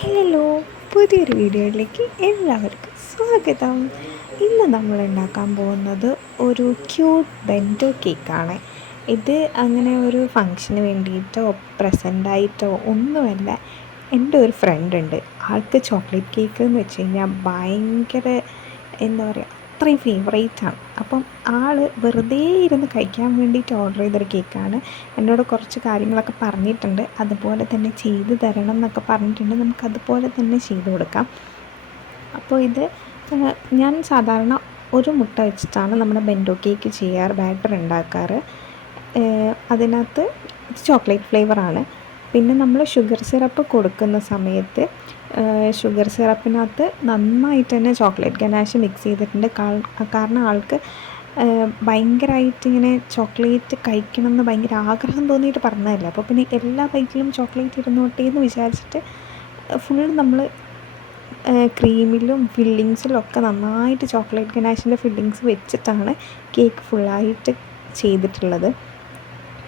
Hello, പുതിയൊരു വീഡിയോയിലേക്ക് എല്ലാവർക്കും സ്വാഗതം. ഇന്ന് നമ്മൾ ഉണ്ടാക്കാൻ പോകുന്നത് ഒരു ക്യൂട്ട് ബെൻറ്റോ കേക്കാണ്. ഇത് അങ്ങനെ ഒരു ഫങ്ഷന് വേണ്ടിയിട്ടോ പ്രസൻ്റായിട്ടോ ഒന്നുമല്ല. എൻ്റെ ഒരു ഫ്രണ്ട് ഉണ്ട്, ആൾക്ക് ചോക്ലേറ്റ് കേക്ക് എന്ന് വെച്ച് കഴിഞ്ഞാൽ ഭയങ്കര എന്താ പറയുക, അത്രയും ഫേവറേറ്റാണ്. അപ്പം ആൾ വെറുതെ ഇരുന്ന് കഴിക്കാൻ വേണ്ടിയിട്ട് ഓർഡർ ചെയ്തൊരു കേക്കാണ്. എന്നോട് കുറച്ച് കാര്യങ്ങളൊക്കെ പറഞ്ഞിട്ടുണ്ട്, അതുപോലെ തന്നെ ചെയ്ത് തരണം എന്നൊക്കെ പറഞ്ഞിട്ടുണ്ട്. നമുക്കതുപോലെ തന്നെ ചെയ്ത് കൊടുക്കാം. അപ്പോൾ ഇത് ഞാൻ സാധാരണ ഒരു മുട്ട വെച്ചിട്ടാണ് നമ്മുടെ ബെൻറ്റോ കേക്ക് ചെയ്യാറ്, ബാറ്റർ ഉണ്ടാക്കാറ്. അതിനകത്ത് ചോക്ലേറ്റ് ഫ്ലേവറാണ്. പിന്നെ നമ്മൾ ഷുഗർ സിറപ്പ് കൊടുക്കുന്ന സമയത്ത് ഷുഗർ സിറപ്പിനകത്ത് നന്നായിട്ട് തന്നെ ചോക്ലേറ്റ് ഗനാഷ് മിക്സ് ചെയ്തിട്ടുണ്ട്. കാരണം ആൾക്ക് ഭയങ്കരമായിട്ട് ഇങ്ങനെ ചോക്ലേറ്റ് കഴിക്കണം എന്ന് ഭയങ്കര ആഗ്രഹം തോന്നിയിട്ട് പറഞ്ഞതല്ല. അപ്പോൾ പിന്നെ എല്ലാ ബൈക്കിലും ചോക്ലേറ്റ് ഇരുന്നോട്ടെ എന്ന് വിചാരിച്ചിട്ട് ഫുൾ നമ്മൾ ക്രീമിലും ഫില്ലിങ്സിലും ഒക്കെ നന്നായിട്ട് ചോക്ലേറ്റ് ഗനാഷിൻ്റെ ഫില്ലിങ്സ് വെച്ചിട്ടാണ് കേക്ക് ഫുള്ളായിട്ട് ചെയ്തിട്ടുള്ളത്.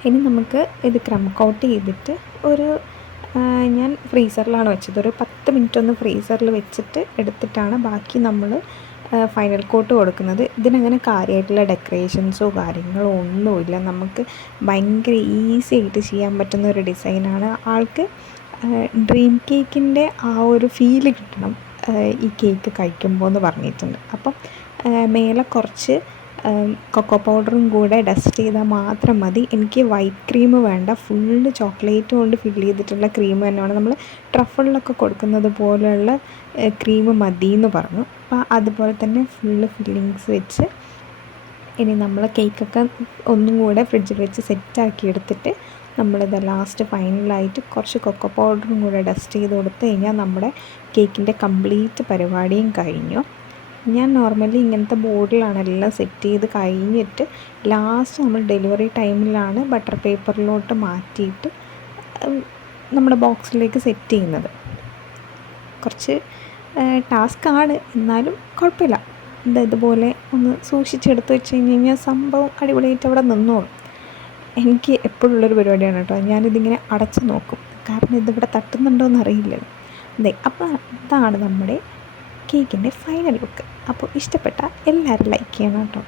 ഇനി നമുക്ക് ഇത് ക്രം കോട്ട് ചെയ്തിട്ട് ഞാൻ ഫ്രീസറിലാണ് വെച്ചത്. ഒരു 10 മിനിറ്റ് ഒന്ന് ഫ്രീസറിൽ വെച്ചിട്ട് എടുത്തിട്ടാണ് ബാക്കി നമ്മൾ ഫൈനൽ കോട്ട് കൊടുക്കുന്നത്. ഇതിനങ്ങനെ കാര്യമായിട്ടുള്ള ഡെക്കറേഷൻസോ കാര്യങ്ങളോ ഒന്നുമില്ല. നമുക്ക് ഭയങ്കര ഈസി ആയിട്ട് ചെയ്യാൻ പറ്റുന്ന ഒരു ഡിസൈനാണ്. ആൾക്ക് ഡ്രീം കേക്കിൻ്റെ ആ ഒരു ഫീല് കിട്ടണം ഈ കേക്ക് കഴിക്കുമ്പോൾ എന്ന് പറഞ്ഞിട്ടുണ്ട്. അപ്പം മേലെ കുറച്ച് കൊക്കോ പൗഡറും കൂടെ ഡസ്റ്റ് ചെയ്താൽ മാത്രം മതി. എനിക്ക് വൈറ്റ് ക്രീം വേണ്ട, ഫുള്ള് ചോക്ലേറ്റ് കൊണ്ട് ഫില്ല് ചെയ്തിട്ടുള്ള ക്രീം തന്നെ വേണം. നമ്മൾ ട്രഫിളിലൊക്കെ കൊടുക്കുന്നത് പോലെയുള്ള ക്രീം മതി എന്ന് പറഞ്ഞു. അപ്പോൾ അതുപോലെ തന്നെ ഫുള്ള് ഫില്ലിങ്സ് വെച്ച് ഇനി നമ്മൾ കേക്കൊക്കെ ഒന്നും കൂടെ ഫ്രിഡ്ജിൽ വെച്ച് സെറ്റാക്കി എടുത്തിട്ട് നമ്മളിത് ലാസ്റ്റ് ഫൈനലായിട്ട് കുറച്ച് കൊക്കോ പൗഡറും കൂടെ ഡസ്റ്റ് ചെയ്ത് കൊടുത്തു കഴിഞ്ഞാൽ നമ്മുടെ കേക്കിൻ്റെ കംപ്ലീറ്റ് പരിപാടിയും കഴിഞ്ഞു. ഞാൻ നോർമലി ഇങ്ങനത്തെ ബോർഡിലാണ് എല്ലാം സെറ്റ് ചെയ്ത് കഴിഞ്ഞിട്ട് ലാസ്റ്റ് നമ്മൾ ഡെലിവറി ടൈമിലാണ് ബട്ടർ പേപ്പറിലോട്ട് മാറ്റിയിട്ട് നമ്മുടെ ബോക്സിലേക്ക് സെറ്റ് ചെയ്യുന്നത്. കുറച്ച് ടാസ്ക്കാണ്, എന്നാലും കുഴപ്പമില്ല. ഇതുപോലെ ഒന്ന് സൂക്ഷിച്ചെടുത്ത് വെച്ച് കഴിഞ്ഞാൽ സംഭവം അടിപൊളിയായിട്ട് അവിടെ നിന്നോളും. എനിക്ക് എപ്പോഴുള്ളൊരു പരിപാടിയാണ് കേട്ടോ. ഞാനിതിങ്ങനെ അടച്ച് നോക്കും, കാരണം ഇതിവിടെ തട്ടുന്നുണ്ടോ എന്നറിയില്ലല്ലോ. അതെ, അപ്പോൾ ഇതാണ് നമ്മുടെ കേക്കിൻ്റെ ഫൈനൽ ലുക്ക്. അപ്പോൾ ഇഷ്ടപ്പെട്ടാൽ എല്ലാവരും ലൈക്ക് ചെയ്യണം കേട്ടോ.